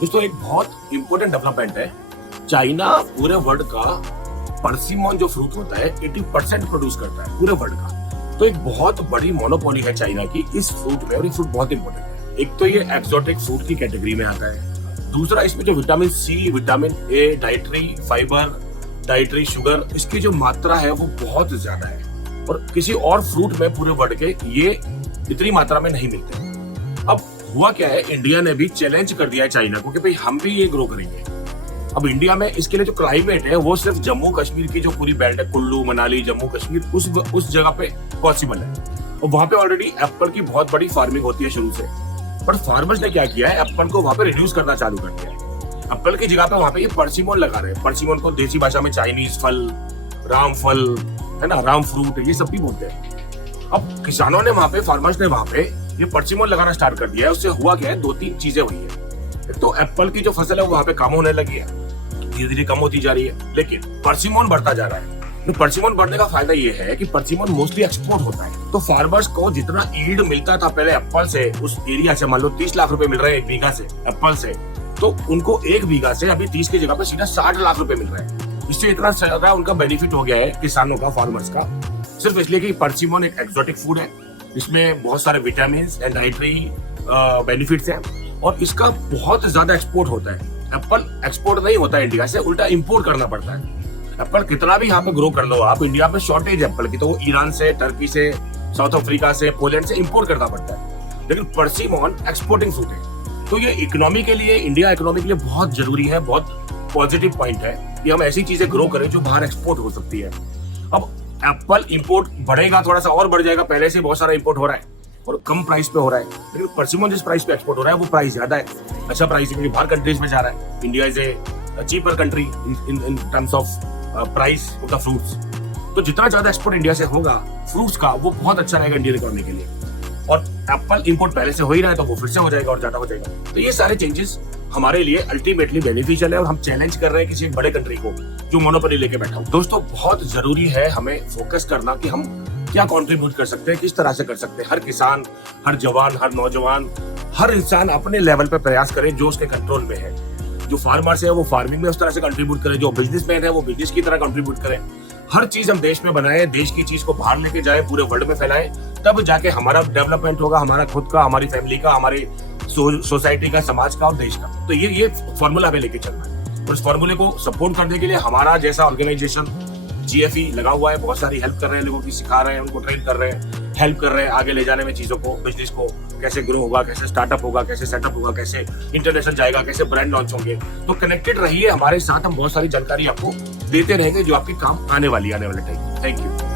दोस्तों एक बहुत इंपॉर्टेंट डेवलपमेंट है। चाइना पूरे वर्ल्ड का परसिमन जो फ्रूट होता है 80% प्रोड्यूस करता है पूरे वर्ल्ड का। तो एक बहुत बड़ी मोनोपोली है चाइना की इस फ्रूट में, और ये फ्रूट बहुत इंपॉर्टेंट है। एक तो ये एक्सोटिक फ्रूट की कैटेगरी में आता है। दूसरा, इसमें जो vitamin C, vitamin A, dietary fibre, dietary sugar, इसकी जो मात्रा है वो बहुत ज्यादा है और किसी और फ्रूट में पूरे वर्ल्ड के ये इतनी मात्रा में नहीं मिलते। अब हुआ क्या है, इंडिया ने भी चैलेंज कर दिया है चाइना को कि भाई हम भी ये ग्रो करेंगे। अब इंडिया में इसके लिए जो क्लाइमेट है वो सिर्फ जम्मू कश्मीर की जो पूरी बेल्ट है, कुल्लू मनाली जम्मू कश्मीर, उस जगह पे पॉसिबल है। और वहां पे ऑलरेडी एप्पल की बहुत बड़ी फार्मिंग होती है शुरू से। पर फार्मर्स ने क्या किया है, एप्पल को वहां पे रिड्यूस करना चालू कर दिया है। एप्पल की जगह पे वहां पे ये परसिमन लगा रहे हैं। परसिमन को देसी भाषा में चाइनीज फल, राम फल है ना, राम फ्रूट, ये सब भी बोलते हैं। अब किसानों ने वहां पे, फार्मर्स ने वहां पे ये परसिमन लगाना स्टार्ट कर दिया है। उससे हुआ क्या है, 2-3 चीजें हुई है। एक तो एप्पल की जो फसल है वहां पे कम होने लगी है, धीरे धीरे कम होती जा रही है, लेकिन परसिमन बढ़ता जा रहा है। तो परसिमन बढ़ने का फायदा ये है कि परसिमन मोस्टली एक्सपोर्ट होता है। तो फार्मर्स को जितना ईल्ड मिलता था पहले एप्पल से, उस एरिया से मान लो 30 लाख रुपए मिल रहे हैं एक बीघा से एप्पल से, तो उनको एक बीघा से अभी 30 की जगह पे सीधा 60 लाख रुपए मिल रहे हैं। इससे इतना ज्यादा उनका बेनिफिट हो गया है किसानों का, फार्मर्स का, सिर्फ इसलिए कि परसिमन एक एक्सोटिक फूड है। इसमें बहुत सारे विटामिन एंड डाइटरी बेनिफिट्स हैं और इसका बहुत ज्यादा एक्सपोर्ट होता है। एप्पल एक्सपोर्ट नहीं होता है इंडिया से, उल्टा इंपोर्ट करना पड़ता है। एप्पल कितना भी यहाँ पे ग्रो कर लो आप, इंडिया पे शॉर्टेज एप्पल की, तो वो ईरान से, टर्की से, साउथ अफ्रीका से, पोलैंड से इंपोर्ट करना पड़ता है। लेकिन परसिमन एक्सपोर्टिंग फ्रूट है, तो ये इकोनॉमी के लिए, इंडिया इकोनॉमी के लिए बहुत जरूरी है, बहुत पॉजिटिव पॉइंट है कि हम ऐसी चीजें ग्रो करें जो बाहर एक्सपोर्ट हो सकती है। अब एप्पल इंपोर्ट बढ़ेगा, थोड़ा सा और बढ़ जाएगा, पहले से बहुत सारा इंपोर्ट हो रहा है और कम प्राइस पे हो रहा है। लेकिन परसिमन जिस प्राइस पे एक्सपोर्ट हो रहा है वो प्राइस ज्यादा है, अच्छा प्राइस है, क्योंकि बाहर कंट्रीज में जा रहा है। India is a cheaper country in terms of price of the fruits. तो जितना ज्यादा एक्सपोर्ट इंडिया से होगा फ्रूट्स का, वो बहुत अच्छा रहेगा इंडियन इकोनॉमी के लिए। और एप्पल इंपोर्ट पहले से हो ही रहा है तो वो फिर से हो जाएगा और ज्यादा हो जाएगा। तो ये सारे चेंजेस हमारे लिए अल्टीमेटली बेनिफिशियल है और हम चैलेंज कर रहे हैं किसी बड़े कंट्री को जो मोनोपोली लेके बैठा हो। दोस्तों बहुत जरूरी है हमें फोकस करना कि हम क्या कंट्रीब्यूट कर सकते हैं, किस तरह से कर सकते हैं। हर किसान, हर जवान, हर नौजवान, हर इंसान अपने लेवल पे प्रयास करे जो उसके कंट्रोल में है। जो फार्मर्स है वो फार्मिंग में उस तरह से कंट्रीब्यूट करे, जो बिजनेसमैन है वो बिजनेस की तरह कंट्रीब्यूट करे। हर चीज हम देश में बनाए, देश की चीज को बाहर लेके जाए, पूरे वर्ल्ड में फैलाए, तब जाके हमारा डेवलपमेंट होगा, हमारा खुद का, हमारी फैमिली का, हमारी सोसाइटी का, समाज का और देश का। तो ये फॉर्मूला हमें लेके चलना है और इस फॉर्मूले को सपोर्ट करने के लिए हमारा जैसा ऑर्गेनाइजेशन GFE लगा हुआ है, बहुत सारी हेल्प कर रहे हैं, लोगों की सिखा रहे हैं, उनको ट्रेन कर रहे हैं, हेल्प कर रहे हैं आगे ले जाने में चीजों को, बिजनेस को कैसे ग्रो होगा, कैसे स्टार्टअप होगा, कैसे सेटअप होगा, कैसे इंटरनेशनल जाएगा, कैसे ब्रांड लॉन्च होंगे। तो कनेक्टेड रहिए हमारे साथ, हम बहुत सारी जानकारी आपको देते रहेंगे जो आपके काम आने वाले टाइम। Thank you.